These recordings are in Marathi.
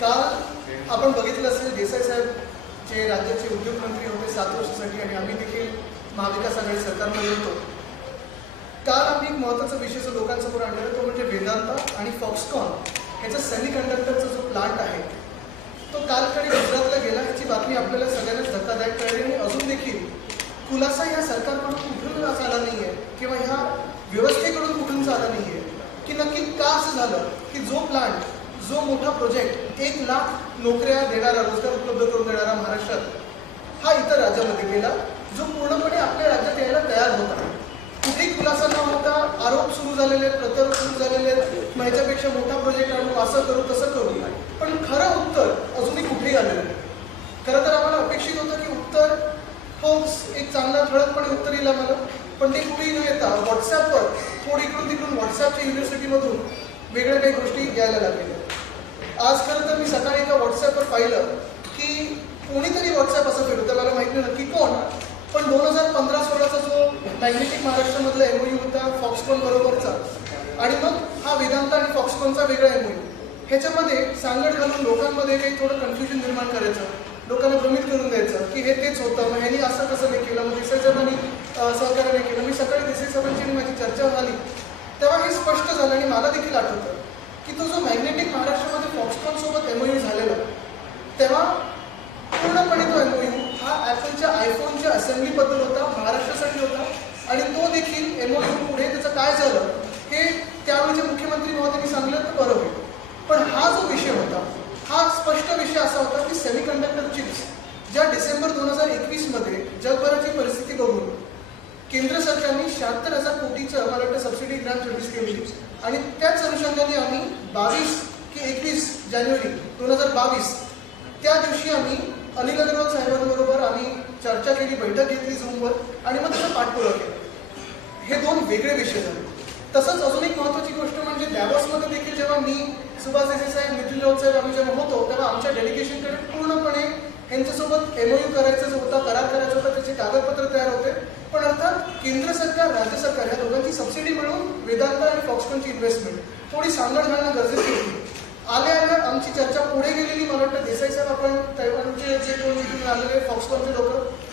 काल आपण बघितलं असेल देसाई साहेब जे राज्याचे उद्योग मंत्री होते 7 वर्षासाठी आणि आम्ही देखील महाविकास आघाडी सरकारमध्ये होतो. काल आम्ही एक महत्त्वाचा विषय जो लोकांसमोर आणलेला तो म्हणजे वेदांता आणि फॉक्सकॉन ह्याचा सेमीकंडक्टरचा जो प्लांट आहे तो काल कडे गुजरातला गेला. याची बातमी आपल्याला सगळ्यांनाच धक्कादायक कळली आणि अजून देखील खुलासा ह्या सरकारकडून कुठून आला नाही आहे किंवा ह्या व्यवस्थेकडून कुठून आला नाही आहे की नक्की का असं झालं की जो प्लांट जो मोठा प्रोजेक्ट 1 लाख नोकऱ्या देणारा रोजगार उपलब्ध करून देणारा महाराष्ट्रात हा इतर राज्यामध्ये गेला जो पूर्णपणे आपल्या राज्यात यायला तयार होता. कुठेही खुलासा न होता आरोप सुरू झालेले आहेत, प्रत्यारोप सुरू झालेले आहेत, मग ह्याच्यापेक्षा मोठा प्रोजेक्ट आणून असं करू तसं करू. पण खरं उत्तर अजूनही कुठेही आलेलं नाही. खरं तर आम्हाला अपेक्षित होतं की उत्तर हो एक चांगला ठळकपणे उत्तर येईल आम्हाला, पण ते कुठेही न येता व्हॉट्सॲपवर थोडी इकडून तिकडून व्हॉट्सॲपच्या युनिव्हर्सिटीमधून वेगळ्या काही गोष्टी यायला लागलेल्या. आज खरं तर मी सकाळी एका व्हॉट्सॲपवर पाहिलं की कोणीतरी व्हॉट्सॲप असं फिरवतं, मला माहिती नाही नक्की कोण, पण 2015-16चा जो मॅग्नेटिक महाराष्ट्रामधला MOU होता फॉक्सकॉन बरोबरचा आणि मग हा वेदांता आणि फॉक्सकॉनचा वेगळा MOU, ह्याच्यामध्ये सांगड घालून लोकांमध्ये काही थोडं कन्फ्युजन निर्माण करायचं, लोकांना भ्रमित करून द्यायचं की हे तेच होतं, मग ह्यांनी असं कसं नाही केलं, मग देसाई साहेबांनी सहकार्य नाही केलं. मी सकाळी देसाई साहेबांची आणि माझी चर्चा झाली तेव्हा हे स्पष्ट झालं आणि मला देखील आठवतं की तो जो मॅग्नेटिक महाराष्ट्रामध्ये फॉक्सकॉनसोबत MOU झालेला तेव्हा पूर्णपणे तो MOU हा ॲपलच्या आयफोनच्या असेंब्लीबद्दल होता, महाराष्ट्रासाठी होता आणि तो देखील MOU पुढे त्याचं काय झालं हे त्यावेळेचे मुख्यमंत्री महोदयांनी सांगितलं तर बरं होईल. पण हा जो विषय होता हा स्पष्ट विषय असा होता की सेमीकंडक्टर चिप्स ज्या डिसेंबर 2021मध्ये जगभराची परिस्थिती बघून केंद्र सरकारने 76,000 कोटीचं मला वाटतं सबसिडी ग्रांट रिलीज केली आणि त्याच अनुषंगाने आम्ही 22 की 21 जानेवारी 2022 त्या दिवशी आम्ही अनिल अग्रवाल साहेबांबरोबर आम्ही चर्चा केली, बैठक घेतली झूमवर आणि मग त्याचा पाठपुरावा केला. हे 2 वेगळे विषय झाले. तसंच अजून एक महत्त्वाची गोष्ट म्हणजे डॅव्हॉसमध्ये देखील जेव्हा मी सुभाष देसाई साहेब, नितीन राऊत साहेब आम्ही जेव्हा होतो तेव्हा आमच्या डेलिगेशनकडे पूर्णपणे यांच्यासोबत MOU करायचं होता, करार करायचा होता, त्याचे कागदपत्र तयार होते. पण अर्थात केंद्र सरकार, राज्य सरकार या दोघांची सबसिडी मिळून वेदांता आणि फॉक्सकॉनची इन्व्हेस्टमेंट थोडी सांगड घालणं गरजेची होती. आल्या आमची चर्चा पुढे गेलेली. मला वाटतं देसाई साहेब आपण तैवानचे जे 2 इथून आलेले फॉक्सकॉनचे लोक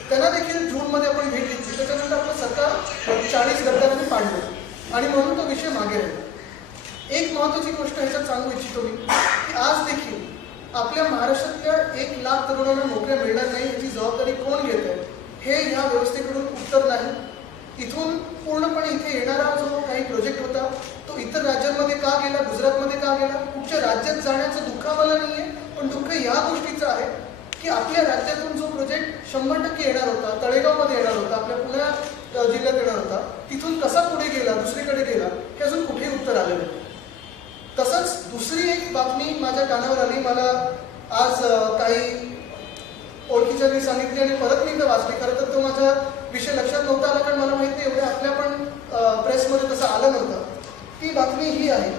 त्यांना देखील जूनमध्ये आपण भेट घेतली. त्याच्यानंतर आपलं सरकार 40 गद्दारांनी पाडलं आणि म्हणून तो विषय मागे राहिला. एक महत्त्वाची गोष्ट ह्याच्यात सांगू इच्छितो मी की आज देखील आपल्या महाराष्ट्रातल्या 1 लाख तरुणांना नोकऱ्या मिळणार नाही याची जबाबदारी कोण घेत आहे हे ह्या व्यवस्थेकडून उत्तर नाही. इथून पूर्णपणे इथे येणारा जो काही प्रोजेक्ट होता तो इतर राज्यांमध्ये का गेला, गुजरातमध्ये का गेला, कुठच्या राज्यात जाण्याचं दुःख आम्हाला नाही आहे, पण दुःख या गोष्टीचं आहे की आपल्या राज्यातून जो प्रोजेक्ट 100% येणार होता, तळेगावमध्ये येणार होता, आपल्या पुण्या जिल्ह्यात येणार होता, तिथून कसा पुढे गेला, दुसरीकडे गेला हे अजून कुठेही उत्तर आलेलं नाही. तसंच दुसरी एक बातमी माझ्या कानावर आली. मला आज काही ओळखीच्यानी सांगितली आणि परत मी एकदा वाचली. खरं तर तो माझा विषय लक्षात नव्हता आला कारण मला माहिती एवढ्या आपल्या पण प्रेसमध्ये तसं आलं नव्हतं. ती बातमी ही आहे,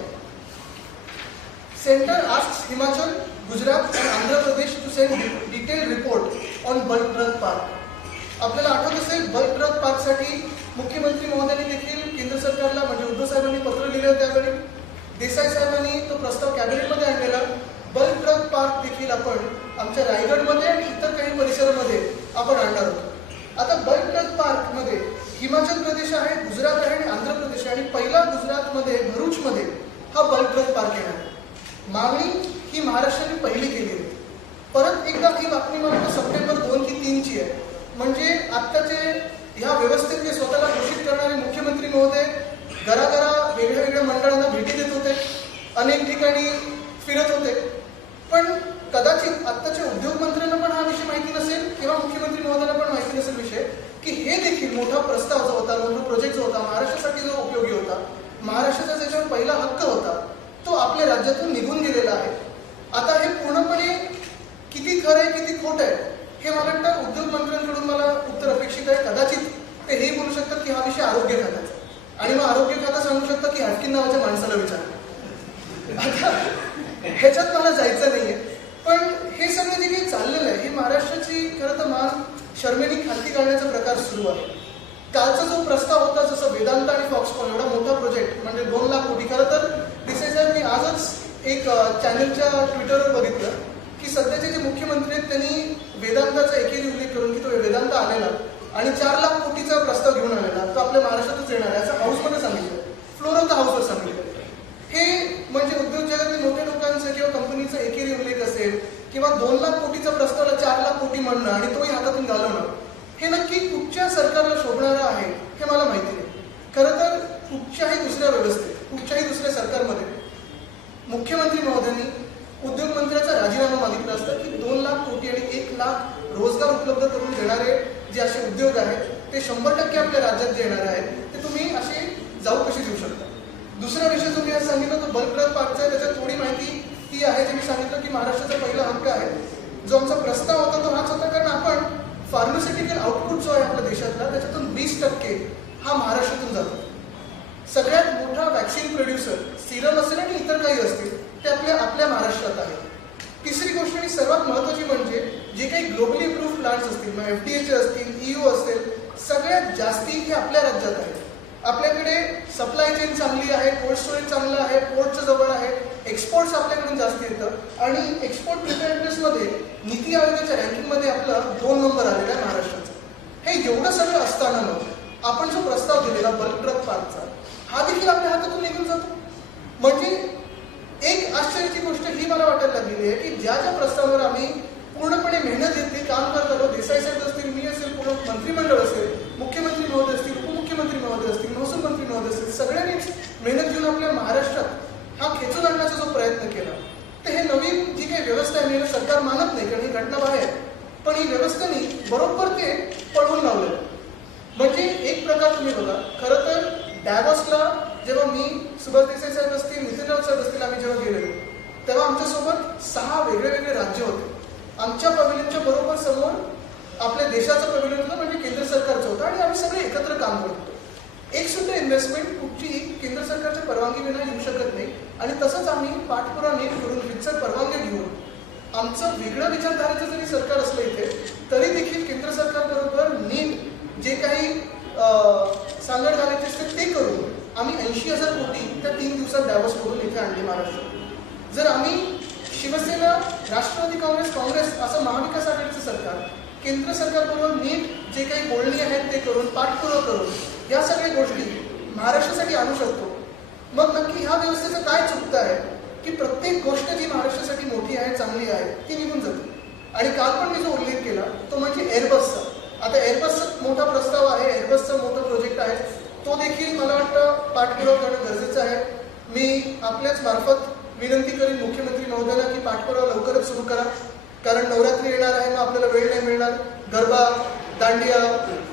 सेंटर आस्क्स हिमाचल, गुजरात आणि Andhra Pradesh to send detail report on bulk drug park. आपल्याला आठवत असेल बल्क ड्रग पार्कसाठी मुख्यमंत्री महोदयांनी देखील केंद्र सरकारला म्हणजे उद्धव साहेबांनी पत्र लिहिलं होतं. त्यावेळी देसाई साहेबांनी तो प्रस्ताव कॅबिनेटमध्ये आणलेला. बल्क ड्रग पार्क देखील आपण आमच्या रायगडमध्ये आणि इतर काही परिसरामध्ये आपण आणणार आहोत. आता बल्क ड्रग पार्कमध्ये हिमाचल प्रदेश आहे, गुजरात आहे आणि आंध्र प्रदेश आहे आणि पहिला गुजरातमध्ये भरूचमध्ये हा बल्क ड्रग पार्क येणार आहे. मागणी ही महाराष्ट्राने पहिली केली आहे. परत एकदा ही बातमी मला सप्टेंबर 2 की 3ची आहे. म्हणजे आत्ताचे ह्या व्यवस्थेतले स्वतःला घोषित करणारे मुख्यमंत्री महोदय घराघरा वेगळ्या वेगळ्या मंडळांना भेटी देत होते, अनेक ठिकाणी फिरत होते. पण कदाचित आत्ताच्या उद्योग मंत्र्यांना पण हा विषय माहिती नसेल किंवा मुख्यमंत्री महोदयांना पण माहिती नसेल विषय की हे देखील मोठा प्रस्ताव जो होता, मोठा प्रोजेक्ट जो होता, महाराष्ट्रासाठी जो उपयोगी होता, महाराष्ट्राचा ज्याच्यावर पहिला हक्क होता तो आपल्या राज्यातून निघून गेलेला आहे. आता हे पूर्णपणे किती खरं आहे किती खोटं आहे हे मला वाटतं उद्योग मंत्र्यांकडून मला उत्तर अपेक्षित आहे. कदाचित ते हे बोलू शकतात की हा विषय आरोग्य खात्याचा आणि मग आरोग्य खाता सांगू शकतात की हाटकिन नावाच्या माणसाला विचार. आता ह्याच्यात मला जायचं नाहीये, पण हे सगळं जे काही चाललेलं आहे हे महाराष्ट्राची खरं तर मान शर्मेने खालती काढण्याचा प्रकार सुरू आहे. कालचा जो प्रस्ताव होता जसं वेदांता आणि फॉक्सकॉन एवढा मोठा प्रोजेक्ट म्हणजे 2 लाख कोटी, खरं तर देसाई साहेब मी आजच एक चॅनलच्या ट्विटरवर बघितलं की सध्याचे जे मुख्यमंत्री आहेत त्यांनी वेदांताचा एकेरी उल्लेख करून की तो वेदांत आलेला आणि 4 लाख कोटीचा प्रस्ताव घेऊन आलेला तो आपल्या महाराष्ट्रातच येणार आहे असं हाऊसमध्ये सांगितलं, फ्लोर ऑफ द हाऊसवर सांगितलं. हे म्हणजे उद्योग जगातील मोठ्या लोकांचं किंवा कंपनीचा एकेरी उल्लेख असेल किंवा 2 लाख कोटीचा प्रस्तावला 4 लाख कोटी म्हणणं आणि तोही हातातून घालवणं, हे नक्की कुठच्या सरकारला शोभणारं आहे हे मला माहिती नाही. खरं तर कुठच्याही दुसऱ्या व्यवस्थेत, कुठच्याही दुसऱ्या सरकारमध्ये मुख्यमंत्री महोदयांनी उद्योग मंत्र्याचा राजीनामा मागितला असता की 2 लाख कोटी आणि 1 लाख रोजगार उपलब्ध करून देणारे जे असे उद्योग आहेत ते 100% आपल्या राज्यात जे येणार आहेत ते तुम्ही असे जाऊ कशी देऊ शकता. दुसरा विषय जो मी आज सांगितलं तो बल्क ड्रग पार्कचा आहे. त्याच्यात थोडी माहिती ती आहे जे मी सांगितलं की महाराष्ट्राचा पहिला हक्क आहे. जो आमचा प्रस्ताव होता तो हाच होता कारण आपण फार्मास्युटिकल आउटपुट जो आहे आपल्या देशातला त्याच्यातून 20% हा महाराष्ट्रातून जातो. सगळ्यात मोठा वॅक्सिन प्रोड्युसर सिरम असेल आणि इतर काही असतील ते आपल्या महाराष्ट्रात आहे. तिसरी गोष्ट आणि सर्वात महत्त्वाची म्हणजे जे काही ग्लोबली अप्रूव्ड प्लांट्स असतील, मग FDAचे असतील, EU असेल, सगळ्यात जास्ती हे आपल्या राज्यात आहे. आपल्याकडे सप्लाय चेन चांगली आहे, कोल्ड स्टोरेज चांगलं आहे, पोर्टचं जवळ आहे, एक्सपोर्ट्स आपल्याकडून जास्त येतं आणि एक्सपोर्ट प्रिपेअरनेसमध्ये नीती आयोगाच्या रँकिंगमध्ये आपला 2 नंबर आलेला आहे महाराष्ट्राचा. हे एवढं सगळं असताना मग आपण जो प्रस्ताव दिलेला बल्क ड्रग पार्कचा हा देखील आपल्या हातातून निघून जातो. म्हणजे एक आश्चर्याची गोष्ट ही मला वाटायला लागलेली आहे की ज्या ज्या प्रस्तावावर आम्ही पूर्णपणे मेहनत घेतली, काम करत आलो, देसाई साहेब असतील, मी असेल, पूर्ण मंत्रिमंडळ असेल, मुख्यमंत्री महोदय असतील, उपमुख्यमंत्री महोदय असतील, महसूल मंत्री महोदय असतील, सगळ्यांनी मेहनत घेऊन आपल्या महाराष्ट्रात हा खेचून आणण्याचा जो प्रयत्न केला तर हे नवीन जी काही व्यवस्था आहे सरकार मानत नाही कारण ही घटना बाहेर, पण ही व्यवस्थेने बरोबर ते पळवून लावलं. म्हणजे एक प्रकार तुम्ही बघा, खरं तर डॅवॉसला जेव्हा मी, सुभाष देसाई साहेब असतील, नितीन राऊत साहेब असतील, आम्ही जेव्हा गेलेलो तेव्हा आमच्यासोबत 6 वेगळे राज्य होते. आमच्या पॅव्हिलियनच्या बरोबर समोर आपल्या देशाचं पॅव्हिलियन होतं म्हणजे केंद्र सरकारचं होतं आणि आम्ही सगळे एकत्र काम करत होतो. एक सुद्धा इन्व्हेस्टमेंट कुठचीही केंद्र सरकारच्या परवानगीविना येऊ शकत नाही आणि तसंच आम्ही पाठपुरावा नीट करून रितसर परवानगी घेऊन आमचं वेगळं विचारधारेचं जरी सरकार असलं इथे तरी देखील केंद्र सरकारबरोबर नीट जे काही सांगड घालायचे असते ते करून आम्ही 80,000 कोटी त्या 3 दिवसात डॅवॉसमधून इथे आणले महाराष्ट्रात. जर आम्ही शिवसेना, राष्ट्रवादी काँग्रेस असं महाविकास आघाडीचं सरकार केंद्र सरकारबरोबर नीट जे काही बोलणी आहेत ते करून पाठपुरावा करून या सगळ्या गोष्टी महाराष्ट्रासाठी आणू शकतो, मग नक्की ह्या व्यवस्थेचं काय चुकतं आहे की प्रत्येक गोष्ट जी महाराष्ट्रासाठी मोठी आहे, चांगली आहे ती निघून जाते. आणि काल पण मी जो उल्लेख केला तो म्हणजे एअरबसचा. आता एअरबसचा मोठा प्रस्ताव आहे, एअरबसचा मोठा प्रोजेक्ट आहे, तो देखील मला वाटतं पाठपुरावा करणं गरजेचं आहे. मी आपल्याच मार्फत विनंती करीन मुख्यमंत्री महोदयांना की पाठपुरावा लवकरच सुरू करा कारण नवरात्री येणार आहे, मग आपल्याला वेळ नाही मिळणार. गरबा, दांडिया,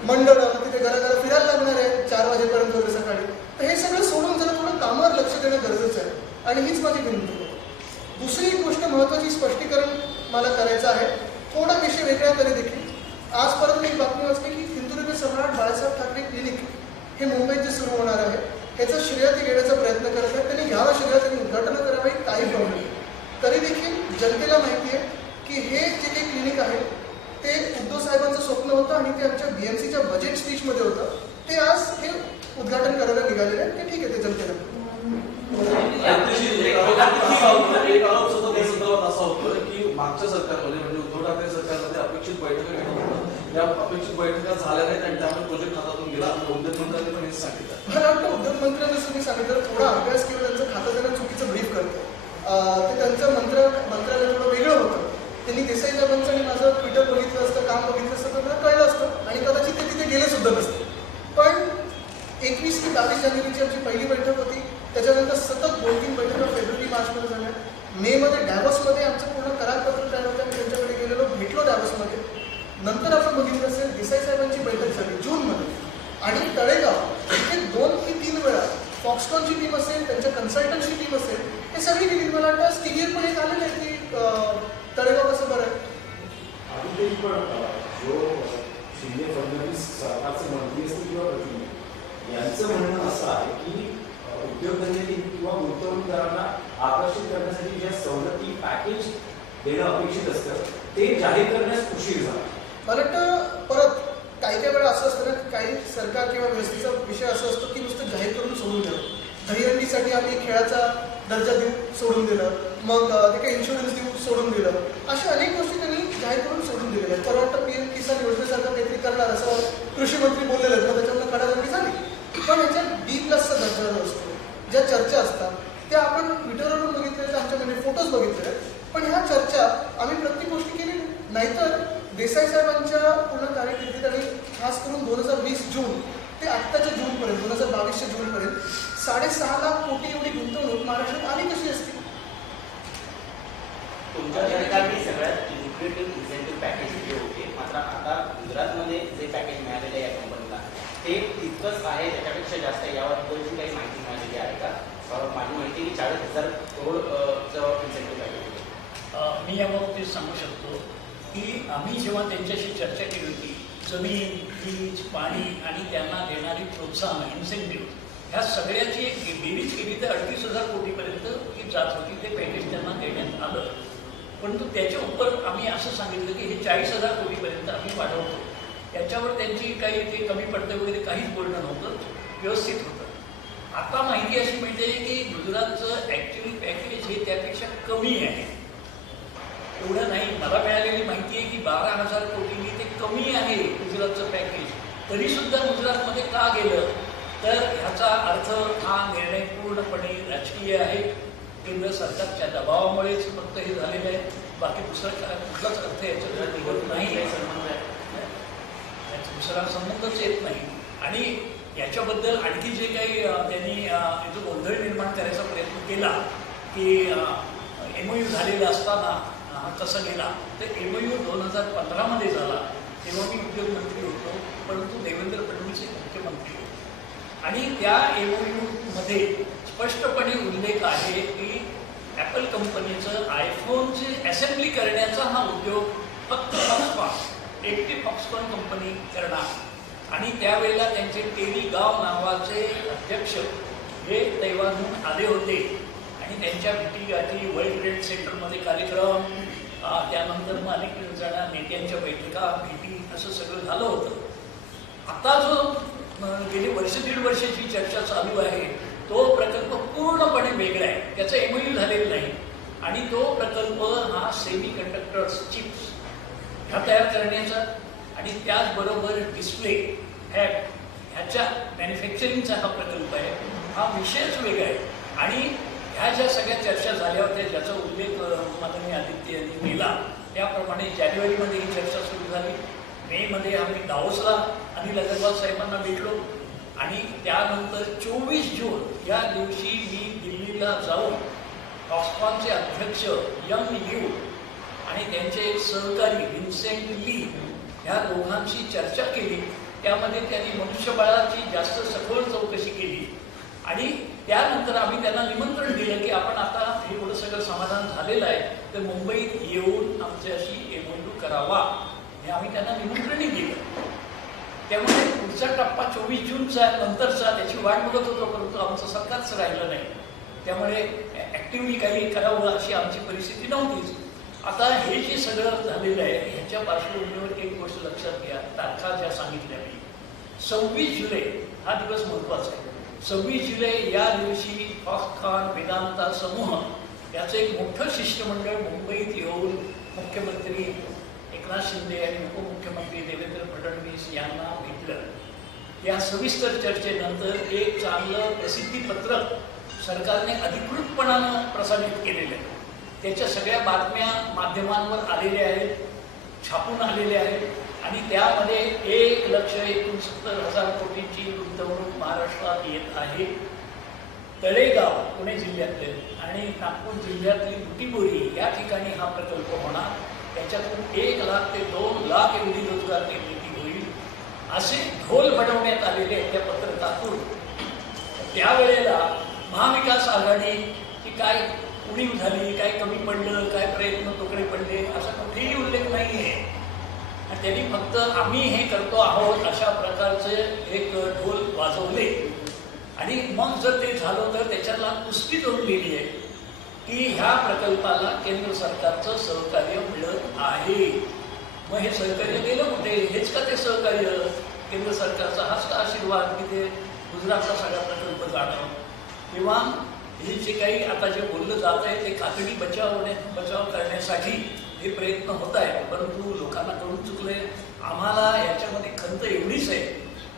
मंडळ तिथे घराघरा फिरायला लागणार आहे 4 वाजेपर्यंत वगैरे सकाळी. तर हे सगळं सोडून जरा थोडं कामावर लक्ष देणं गरजेचं आहे आणि हीच माझी विनंती आहे. दुसरी एक गोष्ट महत्त्वाची स्पष्टीकरण मला करायचं आहे, थोडा विषय वेगळा तरी देखील. आज परत मी बातमी वाचली की सिंधुदुर्ग सम्राट बाळासाहेब ठाकरे क्लिनिक हे मुंबईत जे सुरू होणार आहे ह्याचं श्रेय ते घेण्याचा प्रयत्न करत आहेत. त्यांनी घ्यावा श्रेय, त्यांनी उद्घाटन करावे, काही प्रॉब्लेम नाही. तरी देखील जनतेला माहिती आहे की हे जे काही क्लिनिक आहे ते उद्धव साहेबांचं स्वप्न होतं आणि ते आमच्या BMCच्या बजेट स्पीचमध्ये होतं. ते आज हे उद्घाटन करायला निघालेले आहेत. ते ठीक आहे, ते जनतेला मागच्या सरकारमध्ये म्हणजे उद्धव ठाकरे सरकारमध्ये अपेक्षित बैठका घेतल्या, त्या अपेक्षित बैठका झाल्या नाहीत आणि त्यामुळे प्रोजेक्ट हातातून गेला. उद्योगमंत्र्यांनी पण हेच सांगितलं. मला वाटतं उद्योगमंत्र्यांना तुम्ही सांगितलं थोडा अभ्यास किंवा त्यांचं खातं त्यांना चुकीचं ब्रीफ करतं. ते त्यांचं मंत्रालय थोडं वेगळं होतं. त्यांनी देसाई साहेबांचं आणि माझं ट्विटर बघितलं असतं, काम बघितलं असतं तर मला कळलं असतं आणि कदाचित ते तिथे गेले सुद्धा नसते. पण 21 ते 22 जानेवारीची आमची पहिली बैठक होती. त्याच्यानंतर सतत 2-3 बैठका फेब्रुवारी-मार्चमध्ये झाल्या. मेमध्ये डॅवॉसमध्ये आमचं पूर्ण करारपत्र तयार होतं. आम्ही त्यांच्याकडे गेलेलो, भेटलो डॅवॉसमध्ये. नंतर आपण बघितलं असेल देसाई साहेबांची बैठक झाली जूनमध्ये आणि तळेगाव इथे 2 ते 3 वेळा फॉक्सकॉनची टीम असेल, त्यांच्या कन्सल्टंटची टीम असेल, हे सगळी गेली. मला वाटतं स्टिलियरपणे एक आलेलं आहे की तळेगाव कसं बरं आहे. आणि पण जो शिंदे फडणवीस सरकारचे मंत्री असतील किंवा प्रतिनिधी यांचं म्हणणं असं आहे की उद्योगधंदे किंवा गुंतवणूकदारांना आकर्षित करण्यासाठी ज्या सवलती पॅकेज देणं अपेक्षित असतं ते जाहीर करण्यास उशीर झाला. मला वाटतं परत काही वेळा असं असतं ना, काही सरकार किंवा व्यवस्थेचा विषय असा असतो की नुसतं जाहीर करून सोडून द्यावं. दहीहंडीसाठी आम्ही खेळाचा दर्जा देऊ सोडून दिलं, मग ते काही इन्शुरन्स देऊ सोडून दिलं, अशा अनेक गोष्टी त्यांनी जाहीर करून सोडून दिलेल्या आहेत. परवा वाटतं PM किसान योजनेसारखं काहीतरी करणार असं कृषी मंत्री बोललेले आहेत, मग त्याच्यावर कडाजंगी झाली. पण याच्यात D+चा दर्जा जो असतो, ज्या चर्चा असतात त्या आपण ट्विटरवरून बघितलेल्या, आमच्या म्हणजे फोटोज बघितले, पण ह्या चर्चा आम्ही प्रत्येक गोष्टी केली नाहीतर देसाई साहेबांच्या पूर्ण कार्यकिर्दीत आणि खास करून 2020 जून ते आत्ताच्या जूनपर्यंत 2022च्या जूनपर्यंत 6.5 लाख कोटी एवढी गुंतवणूक महाराष्ट्रात आली कशी असते? तुमच्या सरकारने सगळ्यात लुक्रेटिव्ह इन्सेंटिव्ह पॅकेज दिले होते, मात्र आता गुजरातमध्ये जे पॅकेज मिळालेलं आहे या कंपनीला ते तितकंच आहे, त्याच्यापेक्षा जास्त आहे. याबद्दलची काही माहिती मिळालेली आहे का? माझी माहिती की 40,000 करोडचं इन्सेंटिव्ह पॅकेज होतं. मी याबाबतीत सांगू शकतो की आम्ही जेव्हा त्यांच्याशी चर्चा केली होती, जमीन, वीज, पाणी आणि त्यांना देणारी प्रोत्साहन इन्सेंटिव्ह ह्या सगळ्याची एक बेरीज केली तर 38,000 कोटीपर्यंत ती जात होती. ते पॅकेज त्यांना देण्यात आलं, परंतु त्याच्या उपर आम्ही असं सांगितलं की हे 40,000 कोटीपर्यंत आम्ही वाढवतो. त्याच्यावर त्यांची काही ते कमी पडते वगैरे काहीच बोलणं नव्हतं, व्यवस्थित होतं. आता माहिती अशी मिळते की गुजरातचं ॲक्च्युअली पॅकेज हे त्यापेक्षा कमी आहे. एवढं नाही, मला मिळालेली माहिती आहे की 12,000 कोटींनी ते कमी आहे गुजरातचं पॅकेज. तरीसुद्धा गुजरातमध्ये का गेलं तर ह्याचा अर्थ हा निर्णय पूर्णपणे राजकीय आहे. केंद्र सरकारच्या दबावामुळेच फक्त हे झालेलं आहे, बाकी दुसरा कुठलाच अर्थ याच्यात निघत नाही, दुसरा संबंधच येत नाही. आणि याच्याबद्दल आणखी जे काही त्यांनी जो गोंधळ निर्माण करायचा प्रयत्न केला की MOU झालेला असताना कसा गेला, तर MOU 2015मध्ये झाला, तेव्हा मी उद्योगमंत्री होतो, परंतु देवेंद्र फडणवीस हे मुख्यमंत्री होते. आणि त्या MOUमध्ये स्पष्टपणे उल्लेख आहे की ॲपल कंपनीचं आयफोनचे असेंब्ली करण्याचा हा उद्योग फक्त फॉक्सकॉन, एकटी फॉक्सकॉन कंपनी करणार. आणि त्यावेळेला त्यांचे टेरी गाव नावाचे अध्यक्ष हे तैवानहून आले होते आणि त्यांच्या भेटीगाठी वर्ल्ड ट्रेड सेंटरमध्ये कार्यक्रम, त्यानंतर मग अनेक जण नेत्यांच्या बैठका, भेटी असं सगळं झालं होतं. आता जो गेली वर्ष दीड वर्षाची चर्चा चालू आहे तो प्रकल्प पूर्णपणे वेगळा आहे, त्याचं MOU झालेलं नाही. आणि तो प्रकल्प हा सेमी कंडक्टर्स, चिप्स ह्या तयार करण्याचा आणि त्याचबरोबर डिस्प्ले ह्याच्या मॅन्युफॅक्चरिंगचा हा प्रकल्प आहे. हा विषयच वेगळा आहे. आणि ह्या ज्या सगळ्या चर्चा झाल्या होत्या ज्याचा उल्लेख माननीय आदित्य यांनी केला, त्याप्रमाणे जानेवारीमध्ये ही चर्चा सुरू झाली. मेमध्ये आम्ही दावोसला अनिल अगरवाल साहेबांना भेटलो आणि त्यानंतर 24 जून या दिवशी मी दिल्लीला जाऊन फॉक्सकॉनचे अध्यक्ष यंग लिऊ आणि त्यांचे सहकारी विन्सेंट ली ह्या दोघांशी चर्चा केली. त्यामध्ये त्यांनी मनुष्यबळाची जास्त सखोल चौकशी केली आणि त्यानंतर आम्ही त्यांना निमंत्रण दिलं की आपण आता हे एवढं सगळं समाधान झालेलं आहे तर मुंबईत येऊन आमच्याशी MOU करावा, हे आम्ही त्यांना निमंत्रणही दिलं. त्यामुळे पुढचा टप्पा 24 जूनचा नंतरचा त्याची वाट बघत होतो, परंतु आमचं सरकारच राहिलं नाही. त्यामुळे ॲक्टिव्हली काही करावं अशी आमची परिस्थिती नव्हतीच. आता हे जे सगळं झालेलं आहे ह्याच्या पार्श्वभूमीवर एक गोष्ट लक्षात घ्या, तारखा ज्या सांगितल्या मी, 26 जुलै हा दिवस महत्त्वाचा आहे. 26 जुलै या दिवशी फॉक्सकॉन वेदांता समूह याचं एक मोठं शिष्टमंडळ मुंबईत येऊन मुख्यमंत्री एकनाथ शिंदे आणि उपमुख्यमंत्री देवेंद्र फडणवीस यांना भेटलं. या सविस्तर चर्चेनंतर एक चांगलं प्रसिद्धीपत्रक सरकारने अधिकृतपणानं प्रसारित केलेलं आहे. त्याच्या सगळ्या बातम्या माध्यमांवर आलेल्या आहेत, छापून आलेल्या आहेत आणि त्यामध्ये 1,69,000 कोटींची गुंतवणूक महाराष्ट्रात येत आहे. तळेगाव पुणे जिल्ह्यातले आणि नागपूर जिल्ह्यातली बुटीबोरी या ठिकाणी हा प्रकल्प होणार. त्याच्यातून 1 लाख ते 2 लाख एवढी रोजगार निर्मिती होईल असे ढोल बनवण्यात आलेले आहेत त्या पत्रकातून. त्यावेळेला महाविकास आघाडीची काय उणीव झाली, काय कमी पडलं, काय प्रयत्न तोकडे पडले असा कुठेही उल्लेख नाही आहे. आणि त्यांनी फक्त आम्ही हे करतो आहोत अशा प्रकारचे एक ढोल वाजवले. आणि मग जर ते झालं तर त्याच्याला पुष्टी जोडलेली आहे की ह्या प्रकल्पाला केंद्र सरकारचं सहकार्य मिळत आहे. मग हे सहकार्य गेलं कुठे? हेच का ते सहकार्य? केंद्र सरकारचा हाच का आशीर्वाद की ते गुजरातचा सगळा प्रकल्प जाणं? किंवा हे जे काही आता जे बोललं जात आहे ते कातडी बचाव करण्यासाठी हे प्रयत्न होत आहेत, परंतु लोकांना कळून चुकले. आम्हाला याच्यामध्ये खंत एवढीच आहे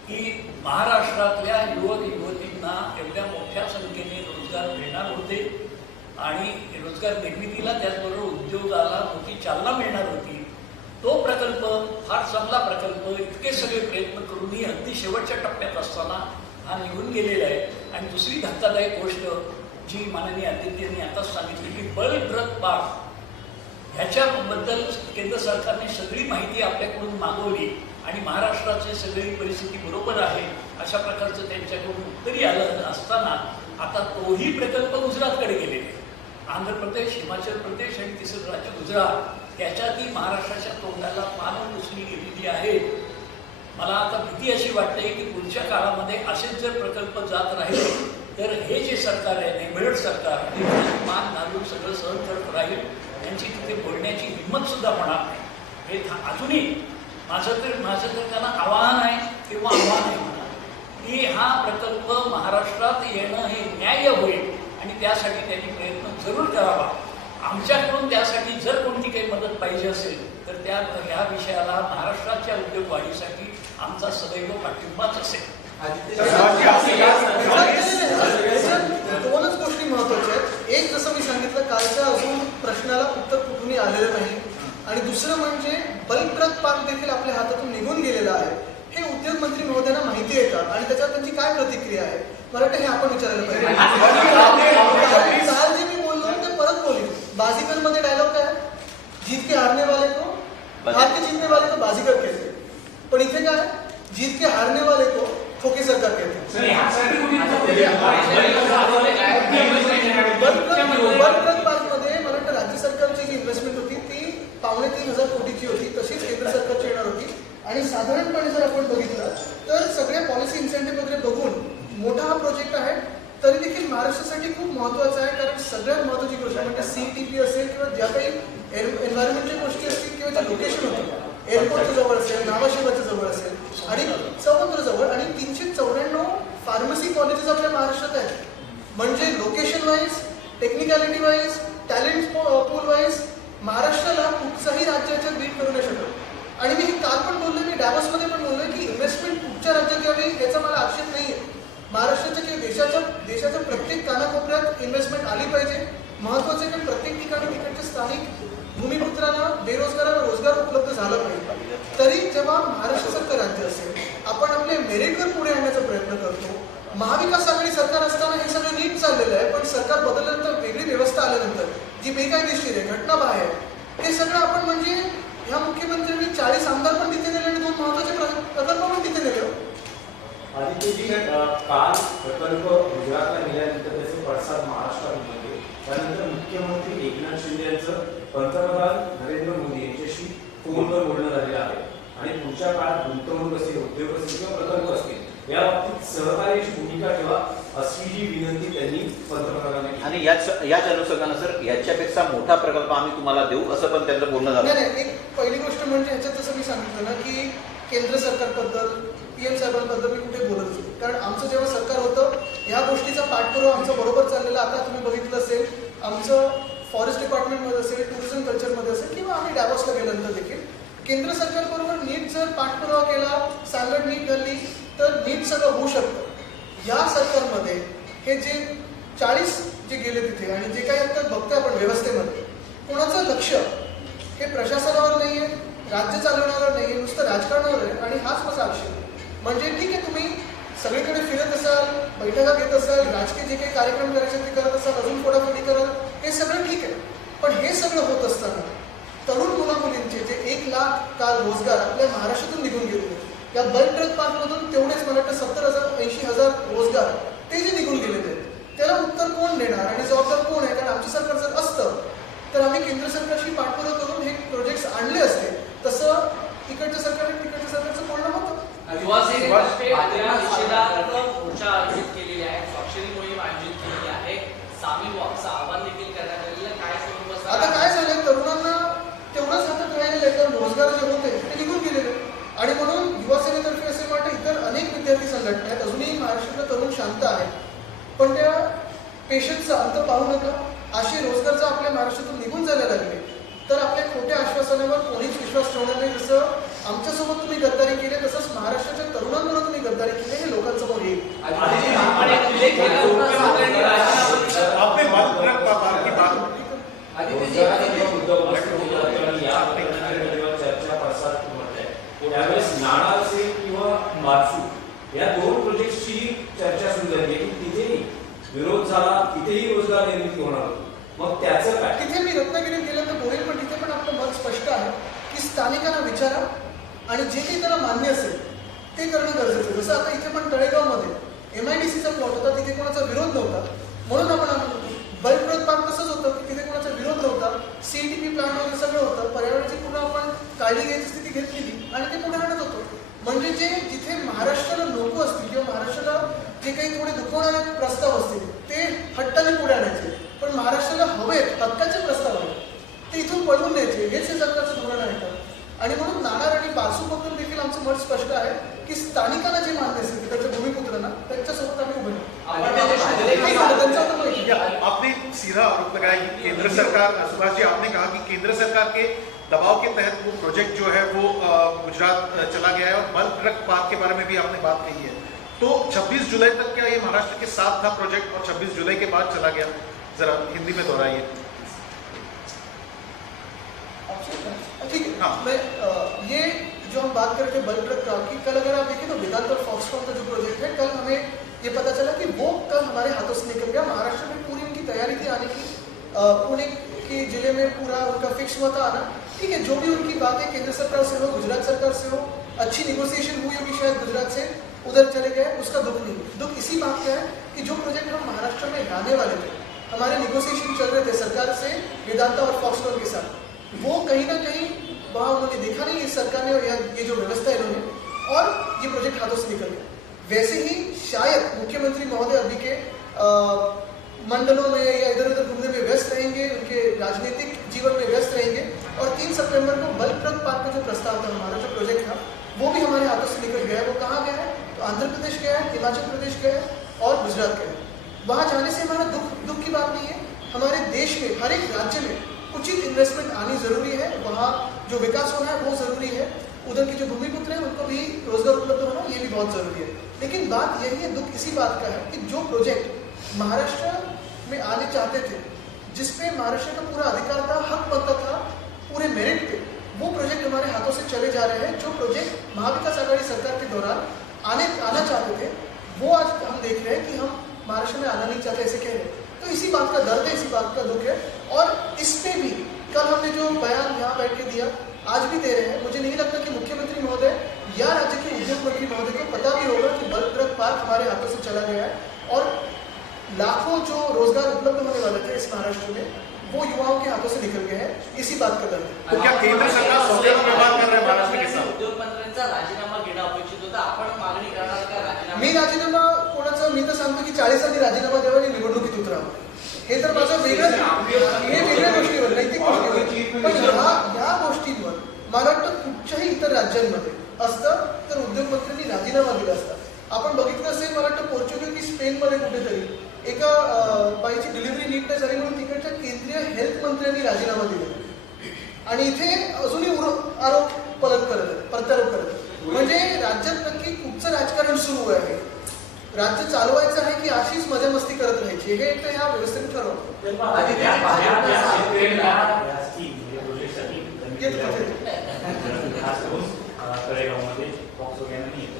की महाराष्ट्रातल्या युवक युवतींना एवढ्या मोठ्या संख्येने रोजगार मिळणार होते आणि रोजगार निर्मितीला त्याचबरोबर उद्योगाला मोठी चालना मिळणार होती. तो प्रकल्प फार चांगला प्रकल्प, इतके सगळे प्रयत्न करूनही अगदी शेवटच्या टप्प्यात असताना हा निघून गेलेला आहे. आणि दुसरी धक्कादायक गोष्ट जी माननीय अध्यक्षांनी आताच सांगितली की बलप्रद पाक ह्याच्याबद्दल केंद्र सरकारने सगळी माहिती आपल्याकडून मागवली आणि महाराष्ट्राची सगळी परिस्थिती बरोबर आहे अशा प्रकारचं त्यांच्याकडून उत्तरी आलं असताना आता तोही प्रकल्प गुजरातकडे गेलेले. आंध्र प्रदेश, हिमाचल प्रदेश आणि तिसरं राज्य गुजरात, त्याच्यातही महाराष्ट्राच्या तोंडाला पानं पुसली गेलेली आहे. मला आता भीती अशी वाटते की पुढच्या काळामध्ये असेच जर प्रकल्प जात राहिले तर हे जे सरकार आहे, नेबळट सरकार, हे मान घालून सगळं सहन करत राहील. त्यांची तिथे बोलण्याची हिंमत सुद्धा होणार नाही. हे अजूनही माझं तर त्यांना आवाहन आहे किंवा आव्हान आहे म्हणा की हा प्रकल्प महाराष्ट्रात येणं हे न्याय्य होईल आणि त्यासाठी त्यांनी प्रयत्न जरूर करावा. आमच्याकडून त्यासाठी जर कोणती काही मदत पाहिजे असेल तर ह्या विषयाला महाराष्ट्राच्या उद्योग वाढीसाठी आमचा सदैव पाठिंबाच असेल. दोनच गोष्टी महत्वाच्या आहेत. एक, जसं मी सांगितलं, कालच्या अजून प्रश्नाला उत्तर कुठूनही आलेलं नाही. आणि दुसरं म्हणजे बलप्रद पाक देखील आपल्या हातातून निघून गेलेला आहे. हे उद्योग मंत्री महोदयांना माहिती आहे का आणि त्याच्यावर त्यांची काय प्रतिक्रिया आहे? मला वाटतं हे आपण विचारायला पाहिजे. काल जे मी बोललो ते परत बोलीन. बाजीगर मध्ये डायलॉग काय, जीत के हारने वाले को हार के जीतने वाले को बाजीगर कहते, पण इथे काय, जीत के हारने वाले को खोके सरकार कहते. बलप्रद पाकमध्ये मला वाटतं राज्य सरकारची जी इन्व्हेस्टमेंट होती ती 3,500 कोटीची होती, तशीच केंद्र सरकारची येणार होती. आणि साधारणपणे जर आपण बघितलं तर सगळ्या पॉलिसी इन्सेंटिव्ह वगैरे बघून मोठा हा प्रोजेक्ट आहे. तरी देखील महाराष्ट्रासाठी खूप महत्त्वाचा आहे, कारण सगळ्यात महत्त्वाची गोष्ट म्हणजे CTP असेल किंवा ज्या काही एन्व्हायरमेंटच्या गोष्टी असतील किंवा जे लोकेशन होतं, एअरपोर्टच्या जवळ असेल, नावाशिवाच्या जवळ असेल आणि समुद्राजवळ, आणि 394 फार्मसी कॉलेजेस आपल्या महाराष्ट्रात आहेत. म्हणजे location wise, technicality wise, talent pool wise महाराष्ट्राला कुठचाही राज्याच्या बीट करू नाही शकत. आणि मी काल पण बोललो, मी डॅवॉसमध्ये पण बोललोय की इन्व्हेस्टमेंट कुठच्या राज्यात यावी याचा मला आक्षेप नाही आहे. महाराष्ट्राच्या किंवा देशाच्या प्रत्येक कानाकोपऱ्यात इन्व्हेस्टमेंट आली पाहिजे. महत्त्वाचं आहे की प्रत्येक ठिकाणी तिकडच्या स्थानिक भूमिपुत्रांना, बेरोजगारांना रोजगार उपलब्ध झाला पाहिजे. तरी जेव्हा महाराष्ट्रासारखं राज्य असेल, आपण आपले मेरिटवर पुढे आणण्याचा प्रयत्न करतो. महाविकास आघाडी सरकार असताना हे सगळं नीट चाललेलं आहे, पण सरकार बदलल्यानंतर, वेगळी व्यवस्था आल्यानंतर जी बेकायदेशीर आहे, घटनाबाह्य आहे, हे सगळं आपण म्हणजे ह्या मुख्यमंत्र्यांनी 40 आमदार पण तिथे नेले आणि 2 महत्त्वाचे प्रकल्प पण तिथे नेले. आदित्यजी, काल प्रकल्प गुजरातला गेल्यानंतर त्याचे पडसाद महाराष्ट्रात होते. त्यानंतर मुख्यमंत्री एकनाथ शिंदे यांचं पंतप्रधान नरेंद्र मोदी यांच्याशी फोनवर बोलणं झालेलं आहे आणि पुढच्या काळात गुंतवणूक असेल, उद्योग असेल किंवा प्रकल्प असतील या बाबतीत सहकार्याची भूमिका ठेवा अशी जी विनंती त्यांनी पंतप्रधानांनी केली. आणि याच अनुषंगानं सर याच्यापेक्षा मोठा प्रकल्प आम्ही तुम्हाला देऊ असं पण त्यांचं बोलणं झालं. नाही, एक पहिली गोष्ट म्हणजे ह्याच्यात जसं मी सांगितलं ना की केंद्र सरकारबद्दल, PM साहेबांबद्दल मी कुठे बोलत होतो, कारण आमचं जेव्हा सरकार होतं ह्या गोष्टीचा पाठपुरावा आमचा बरोबर चाललेला. आता तुम्ही बघितलं असेल, आमचं फॉरेस्ट डिपार्टमेंटमध्ये असेल, टुरिझम कल्चरमध्ये असेल किंवा आम्ही डॅवॉसला गेल्यानंतर देखील केंद्र सरकारबरोबर नीट जर पाठपुरावा केला, सांगड नीट घालली तर नीट सगळं होऊ शकतं. या सरकारमध्ये हे जे 40 जे गेले तिथे आणि जे काही आता बघतोय आपण व्यवस्थेमध्ये, कोणाचं लक्ष हे प्रशासनावर नाही आहे, राज्य चालवण्यावर नाही आहे, नुसतं राजकारणावर आहे. आणि हाच माझा आक्षेप. म्हणजे ठीक आहे, तुम्ही सगळीकडे फिरत असाल, बैठका घेत असाल, राजकीय जे काही कार्यक्रम करायचे ते करत असाल, अजून फोडाफोडी कराल, हे सगळं ठीक आहे. पण हे सगळं होत असताना तरुण मुलामुलींचे जे 1 लाख काल रोजगार आपल्या महाराष्ट्रातून निघून गेलेले, या बलप्रद पाकमधून तेवढेच मला वाटतं 70,000-80,000 रोजगार ते जे निघून गेलेले आहेत, त्याला उत्तर कोण देणार आणि जबाबदार कोण आहे? कारण आमचं सरकार जर असतं तर आम्ही केंद्र सरकारशी पाठपुरावा करून हे प्रोजेक्ट्स आणले असते. तसं इकडच्या सरकारने तिकडच्या सरकारचं बोलणं होतं. मोर्चा आयोजित केलेले आहे, स्वाक्षरी मोहीम आयोजित केलेली आहे, सामील वॉकचं आवाहन देखील करण्यात आलेलं. काय स्वरूप आता काय झालंय, तरुणांना तेवढंच हातात राहिलेलं आहे, कारण रोजगार जे होते ते निघून गेलेले. आणि म्हणून युवा सेनेतर्फे असे वाटतं इतर अनेक विद्यार्थी संघटना आहेत, अजूनही महाराष्ट्रातले तरुण शांत आहेत, पण त्या पेशन्स गोष्टीचा अंत पाहू नका. असे रोजगार जर आपल्या महाराष्ट्रातून निघून जायला लागले तर आपल्या खोट्या आश्वासनावर कोणीच विश्वास ठेवणार नाही. जसं आमच्यासोबत तुम्ही गद्दारी केले तसंच महाराष्ट्राच्या तरुणांबरोबर तुम्ही गद्दारी केली हे लोकांसमोर येईल. आपण एक उल्लेख केला मुख्यमंत्र्यांनी राजीनामा दिला. आपने बात की बात चर्चा प्रसार होत आहे त्यावेळेस नाणार असेल किंवा बारसू या दोन प्रोजेक्टची चर्चा सुरू झाली की तिथेही विरोध झाला, तिथेही रोजगार निर्मिती होणार होती. मग त्याचं काय? तिथे मी रत्नागिरीत गेल्यानंतर बोलेल, पण तिथे पण आपलं मत स्पष्ट आहे की स्थानिकांना विचारा आणि जे काही त्यांना मान्य असेल ते करणं गरजेचं आहे. जसं आता इथे पण तळेगावमध्ये MIDCचा प्लॉट होता, तिथे कोणाचा विरोध नव्हता म्हणून आपण बल्क ग्रोथ पार्क तसंच होतं की तिथे कोणाचा विरोध नव्हता. CETP प्लांट वगैरे सगळं होतं. पर्यावरणाची पूर्ण आपण काळजी घ्यायची स्थिती घेतलेली आणि ते पुढे आणत होतो. म्हणजे जे जिथे महाराष्ट्राला नको असतील किंवा महाराष्ट्राला जे काही थोडे दुखवणारे प्रस्ताव असतील ते हट्टाने पुढे आणायचे, पण महाराष्ट्राला हवेत हक्काचे प्रस्ताव आहेत ते इथून पळवून द्यायचे. हेच हे सरकारचं धोरण आहे का? आणि म्हणून नाणार आणि बारसूबद्दल देखील आमचं मत स्पष्ट आहे की स्थानिकांना जे मान्य असेल त्याच्या भूमिपुत्रांना त्यांच्यासोबत आम्ही उभे आपने सीधा आरोप लगाया कि केंद्र सरकार, सुभाष जी आपने कहा कि केंद्र सरकार के दबाव के तहत वो प्रोजेक्ट जो है वो गुजरात चला गया है और बल्क ड्रग पार्क के बारे में भी आपने बात कही है. तो 26 जुलाई तक क्या ये महाराष्ट्र के साथ था प्रोजेक्ट और 26 जुलाई के बाद चला गया? जरा हिंदी में दोहराइए. ठीक है. हाँ. मैं ये जो हम बात कर रहे थे बल्क ड्रग का कि कल अगर आप देखें तो वेदांत और फॉक्सकॉन का जो प्रोजेक्ट है, कल हमें ये पता चला कि वो कल हमारे हाथों से निकल गया. महाराष्ट्र में पूरी उनकी तैयारी थी आने की. पुणे के जिले में पूरा उनका फिक्स हुआ था आना. ठीक है, जो भी उनकी बात है केंद्र सरकार से हो, गुजरात सरकार से हो, अच्छी निगोसिएशन हुई होगी शायद गुजरात से, उधर चले गए, उसका दुख नहीं. दुख इसी बात का है कि जो प्रोजेक्ट हम महाराष्ट्र में लाने वाले थे, हमारे निगोसिएशन चल रहे थे सरकार से वेदांता और फॉक्सकॉन के साथ, वो कहीं ना कहीं वहाँ उन्होंने देखा नहीं इस सरकार ने ये जो व्यवस्था है इन्होंने, और ये प्रोजेक्ट हाथों से निकल गया. वैसे ही शायद मुख्यमंत्री महोदय अभी के मंडलों में या इधर उधर घूमने में व्यस्त रहेंगे, उनके राजनीतिक जीवन में व्यस्त रहेंगे, और 3 सितंबर को बल्क ड्रग पार्क का जो प्रस्ताव था, हमारा जो प्रोजेक्ट था, वो भी हमारे हाथों से निकल गया है. वो कहाँ गया है? तो आंध्र प्रदेश गया है, हिमाचल प्रदेश गया है और गुजरात गया है. वहाँ जाने से हमारा दुख की बात नहीं है. हमारे देश में हर एक राज्य में उचित इन्वेस्टमेंट आनी जरूरी है. वहाँ जो विकास होना है वो जरूरी है. उधर के जो भूमिपुत्र हैं उनको भी रोजगार उपलब्ध होना ये भी बहुत जरूरी है. लेकिन बात यही है, दुख इसी बात का है कि जो प्रोजेक्ट महाराष्ट्र में आने चाहते थे, जिसपे महाराष्ट्र का पूरा अधिकार था, हक बनता था पूरे मेरिट पे, वो प्रोजेक्ट हमारे हाथों से चले जा रहे हैं. जो प्रोजेक्ट महाविकास आघाड़ी सरकार के दौरान आना चाहते थे, वो आज हम देख रहे हैं कि हम महाराष्ट्र में आना नहीं चाहते ऐसे कह रहे हैं. तो इसी बात का दर्द है, इसी बात का दुख है. और इस पे भी कल हमने जो बयान यहाँ बैठ के दिया, आज भी दे रहे हैं. मुझे नहीं लगता कि मुख्यमंत्री महोदय या राज्य के उद्योग मंत्री महोदय को पता भी होगा कि बल्क ड्रग पार्क हमारे हाथों से चला गया है और लाखों जो रोजगार उपलब्ध होने वाले थे इस महाराष्ट्र में, वो युवाओं के हाथों से निकल गए हैं. इसी बात का दर्द है. तो क्या केंद्र सरकार सौदेबाजी व्यवहार कर रहे हैं महाराष्ट्र के साथ? उद्योग मंत्र्यांचा राजीनामा घेणं अपेक्षित होतं. आपण मागणी करणार का राजीनामा? मी राजीनामा कोणाचा, मी तर सांगतो की 40 राजीनामा द्यावा आणि निवडणुकीत उतरावं. हे तर माझं वेगळं, हे वेगळ्या गोष्टीवर, नैतिक गोष्टीवर. पण ह्या गोष्टींवर मला वाटतं कुठच्याही इतर राज्यांमध्ये असतं तर उद्योगमंत्र्यांनी राजीनामा दिला असता. आपण बघितलं असेल, मला वाटतं पोर्चुगल की स्पेनमध्ये कुठेतरी एका बाईची डिलिव्हरी नीट नाही झाली म्हणून तिकडच्या केंद्रीय हेल्थ मंत्र्यांनी राजीनामा दिला आणि इथे अजूनही आरोप प्रत्यारोप करत. म्हणजे राज्यात नक्की कुठचं राजकारण सुरू आहे? राज्य चालवायचं आहे की अशीच मजा मस्ती करत राहायची? हे तर ह्या व्यवस्थेने ठरवतो. तळेगावमध्ये बॉक्स वगैरे नाही येत.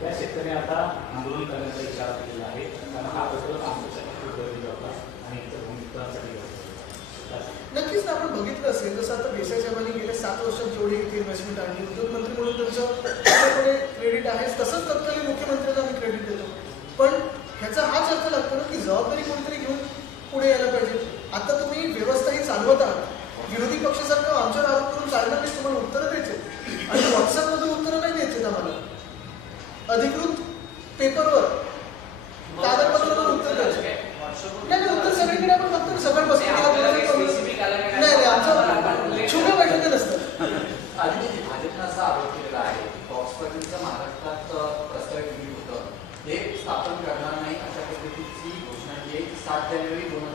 त्या शेतकऱ्यांनी आता आंदोलन करण्याचा इशारा केलेला आहे. कारण हा प्रकल्प आमच्यासाठी खूप गरजेचा होता आणि इतर भूमिकांसाठी नक्कीच आपण बघितलं असेल, जसं आता देसाई साहेबांनी गेल्या 7 वर्षात जेवढी इथे इन्व्हेस्टमेंट आणली, उद्योगमंत्री म्हणून त्यांचं क्रेडिट आहे. तसंच तत्कालीन मुख्यमंत्र्यांना आम्ही क्रेडिट देतो. पण ह्याचा हाच अर्थ लागतो ना की जबाबदारी कोणीतरी घेऊन पुढे यायला पाहिजे. आता तुम्ही व्यवस्था ही चालवत आहात, विरोधी पक्षासारखं आमच्यावर आरोप करून चालणार नाही. तुम्हाला उत्तरं द्यायचे आणि व्हॉट्सअपमधून उत्तरं नाही द्यायचे आम्हाला. अधिकृत पेपरवर कागदपत्रावर उत्तर द्यायचे नाही. उत्तर सगळीकडे आपण फक्त सकाळपासून नाही, आमचं छोट्या बैठका नसतात. भाजपनं असा आरोप केलेला आहे, फॉक्सकॉनचं महाराष्ट्रात प्रस्तावित होतं ते स्थापन करणार नाही अशा पद्धतीची घोषणा जी 7 जानेवारी 2023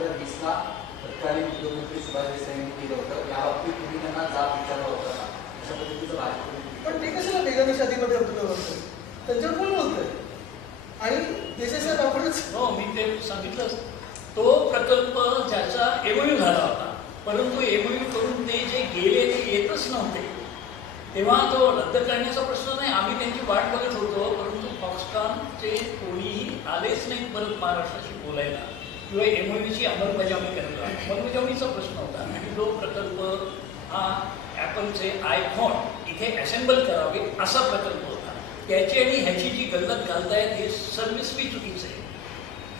होतं या बाबतीत तुम्ही त्यांना जाब विचारला होता का? अशा पद्धतीचं भाजप पण ते कशाला बेगानी शादीमध्ये अब्दुल्ला बोलतोय? त्यांच्यावर कोण बोलतोय? आणि देसाई साहेब आपणच हो, मी ते सांगितलं. तो प्रकल्प ज्याचा एमओयू झाला होता, परंतु एमओयू करून ते जे गेले ते येतच नव्हते, तेव्हा तो रद्द करण्याचा प्रश्न नाही. आम्ही त्यांची वाट बघत होतो, परंतु फॉक्सकॉनचे कोणीही आलेच नाहीत परत महाराष्ट्राशी बोलायला किंवा एमओयूची अंमलबजावणी करायला. अंमलबजावणीचा प्रश्न होता आणि जो प्रकल्प हा ॲपलचे आयफोन इथे असेंबल करावे असा प्रकल्प होता. त्याची आणि ह्याची जी गल्लत घालतायत हे सर्विसवी चुकीचं आहे.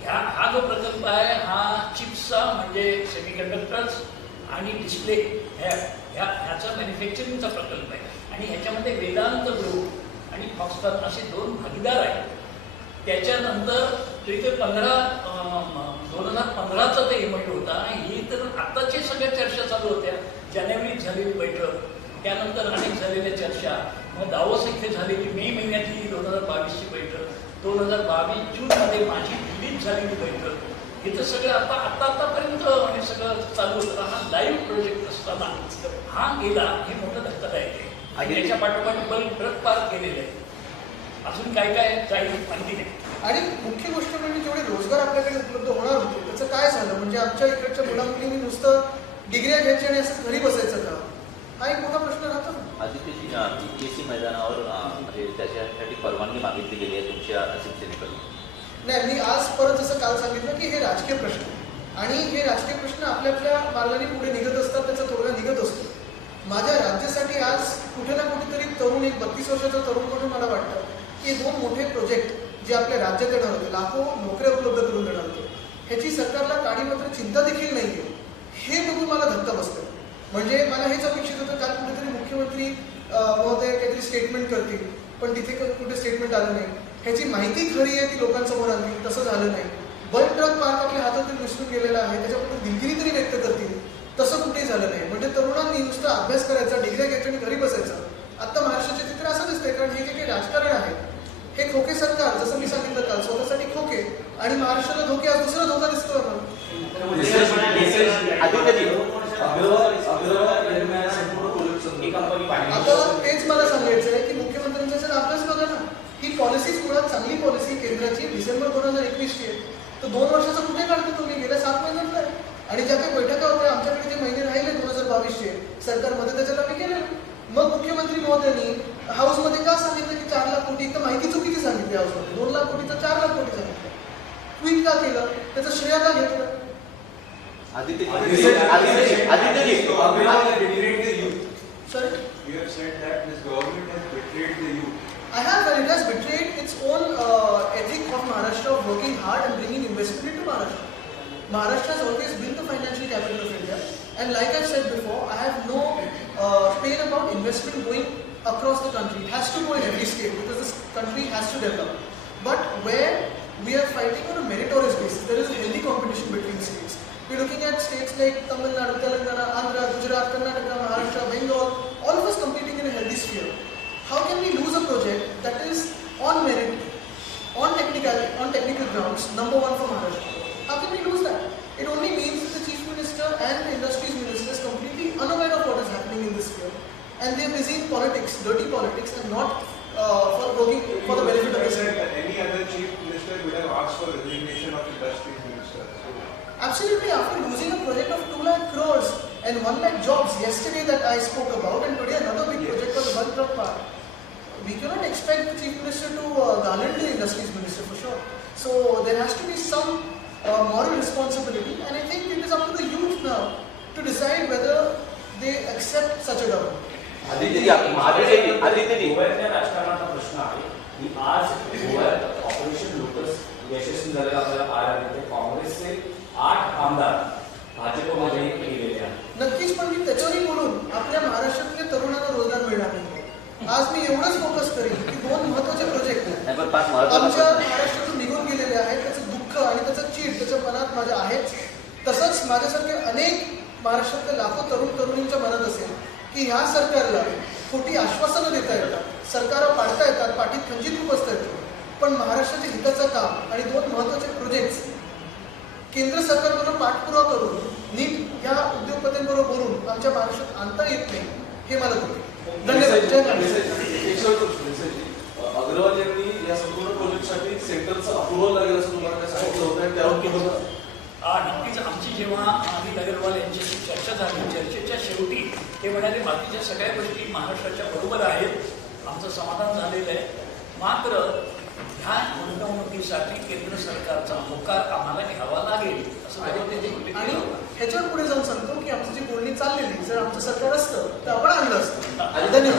हा जो प्रकल्प आहे हा चिप्सचा म्हणजे सेमीकंडक्टर्स आणि डिस्प्ले ह्याचा मॅन्युफॅक्चरिंगचा प्रकल्प आहे आणि ह्याच्यामध्ये वेदांत ग्रुप आणि फॉक्सकॉन असे 2 भागीदार आहेत. त्याच्यानंतर तिथे 2015चा ते एमओयू होता. ही तर आत्ताची सगळ्या चर्चा चालू होत्या. जानेवारीत झालेली बैठक, त्यानंतर अनेक झालेल्या चर्चा, मग दावोस इथे झालेली मे महिन्यातली 2022ची बैठक, 2022 जूनमध्ये माझी दिल्लीत झालेली बैठक, हे तर सगळं आतापर्यंत हे सगळं चालू होतं. हा लाईव्ह प्रोजेक्ट असताना हा गेला हे मोठं धक्कादायक आहे. आणि त्याच्या पाठोपाठ बल्क ट्रक पार्क केलेले आहे. अजून काय काय जाईल माहिती नाही. आणि मुख्य गोष्ट म्हणजे जेवढे रोजगार आपल्याकडे उपलब्ध होणार होते त्याचं काय झालं? म्हणजे आमच्या इकडच्या मुलामुलींनी नुसतं डिग्र्या घ्यायच्या आणि असं घरी बसायचं का? हा एक मोठा प्रश्न राहतो. आदित्यजी, PPSC मैदानावर म्हणजे त्याच्यासाठी परवानगी मागितली गेली आहे तुमच्या शिवसेनेकडून. नाही, मी आज परत जसं काल सांगितलं की हे राजकीय प्रश्न आणि हे राजकीय प्रश्न आपल्या मार्गाने पुढे निघत असतात, त्याचा तोडगा निघत असतो. माझ्या राज्यासाठी आज कुठे ना कुठेतरी तरुण, एक 32 वर्षाचा तरुण म्हणून मला वाटतं की 2 मोठे प्रोजेक्ट जे आपल्या राज्यात येणार होते, लाखो नोकऱ्या उपलब्ध करून देणार होते, ह्याची सरकारला काडीमात्र चिंता देखील नाही आहे. हे बघून मला धक्का बसतं. म्हणजे मला हेच अपेक्षित होतं काल कुठेतरी मुख्यमंत्री महोदय काहीतरी स्टेटमेंट करतील, पण तिथे कुठे स्टेटमेंट आलं नाही. ह्याची माहिती खरी आहे ती लोकांसमोर आणली, तसं झालं नाही. बल्क ट्रक पार्क आपल्या हातातून विसरून गेलेला आहे, त्याच्याबद्दल दिलगिरी तरी व्यक्त करतील, तसं कुठेही झालं नाही. म्हणजे तरुणांनी नुसतं अभ्यास करायचा, डिग्र्या घ्यायच्या आणि घरी बसायचं. आता महाराष्ट्राचे चित्र असं दिसतंय, कारण हे जे काही राजकारण आहे हे खोके सरकार, जसं मी सांगितलं काल, स्वतःसाठी खोके आणि महाराष्ट्राला धोके. आज दुसरा धोका दिसतो आम्हाला. आता तेच मला सांगायचं आहे की मुख्यमंत्र्यांचा जर अभ्यास बघा ना, ही पॉलिसी मुळात चांगली पॉलिसी केंद्राची डिसेंबर 2021ची आहे, तर 2 वर्षाचा कुठे काढतो तुम्ही? गेल्या 7 महिन्यात आहे. आणि ज्या काही बैठका होत्या आमच्याकडे जे महिने राहिले 2022चे सरकारमध्ये, त्याच्यात आम्ही केले. मग मुख्यमंत्री महोदयांनी हाऊसमध्ये का सांगितलं की 4 लाख कोटी? तर माहिती चुकीची सांगितली. हाऊसमध्ये 2 लाख कोटीचं 4 लाख कोटी सांगितलं. ट्विट का केलं? त्याचं श्रेय का घेतलं? Sorry? You have said that this government has betrayed the youth. I have, and it has betrayed its own ethic of Maharashtra of working hard and bringing investment into Maharashtra. Maharashtra has always been the financial capital of India, and like I've said before, I have no pain about investment going across the country. It has to go in every state because this country has to develop. But where we are fighting on a meritorious basis, there is a healthy competition between states. We're looking at states like Tamil Nadu, Telangana, Andhra, Gujarat, Karnataka, Maharashtra, Bengal, all of us competing in a healthy sphere. How can we lose a project that is on merit, on technical grounds, number 1 for Maharashtra? How can we lose that? It only means that the Chief Minister and the Industries Minister is completely unaware of what is happening in this sphere. And they are busy in politics, dirty politics, and not for working for the benefit of the state. Any other Chief Minister would have asked for resignation of Industries Minister. Absolutely, after losing a project of 2 lakh crores and 1 lakh jobs yesterday that I spoke about, and today another big project for the bulk truck park, we cannot expect the Chief Minister to garland the Industries Minister for sure. So there has to be some moral responsibility, and I think it is up to the youth now to decide whether they accept such a government. गोव्यातल्या राजकारणाचा प्रश्न आहे की आज गोव्यात ऑपरेशन लोटस यशस्वी झालेलं आपल्याला पाहायला मिळते. काँग्रेसचे 8 आमदार भाजपमध्ये गेलेले आहेत. नक्कीच, पण मी त्याच्यावरही बोलून आपल्या महाराष्ट्रातल्या तरुणांना रोजगार मिळणार नाही. आज मी एवढंच फोकस करेन की 2 महत्त्वाचे प्रोजेक्ट आमच्या महाराष्ट्रातून निघून गेलेले आहेत. त्याचं दुःख आणि त्याचं चीड त्याच्या मनात माझ्या आहेच. तसंच माझ्यासारखे अनेक महाराष्ट्रातल्या लाखो तरुणींच्या मनात असेल की ह्या सरकारला खोटी आश्वासनं देता येतात, सरकारला पाडता येतात, पाठीत खंजीर खूप बसता येतं, पण महाराष्ट्राच्या हिताचं काम आणि 2 महत्त्वाचे प्रोजेक्ट्स केंद्र सरकारकडून पाठपुरावा करून नीट या उद्योगपतींबरोबर बोलून आमच्या महाराष्ट्रात आणता येत नाही हे मला बोलते. धन्यवाद. जय महाराष्ट्र. अग्रवाल यांनी या संपूर्ण प्रोजेक्टसाठी सेंटरचं अप्रुव्हल लागेल असं तुम्हाला काय सांगितलं होतं आणि त्यावर तुम्हाला नक्कीच आमची जेव्हा अनिल अग्रवाल यांच्याशी चर्चा झाली, चर्चेच्या शेवटी ते म्हणाले बाकीच्या सगळ्या गोष्टी महाराष्ट्राच्या बरोबर आहेत, आमचं समाधान झालेलं आहे, मात्र ह्या गुंतवणुकीसाठी केंद्र सरकारचा होकार आम्हाला घ्यावा लागेल असं आणि ह्याच्यावर पुढे जाऊन सांगतो की आमची जी बोलणी चाललेली जर आमचं सरकार असतं तर आपण आणलं असतं. धन्यवाद.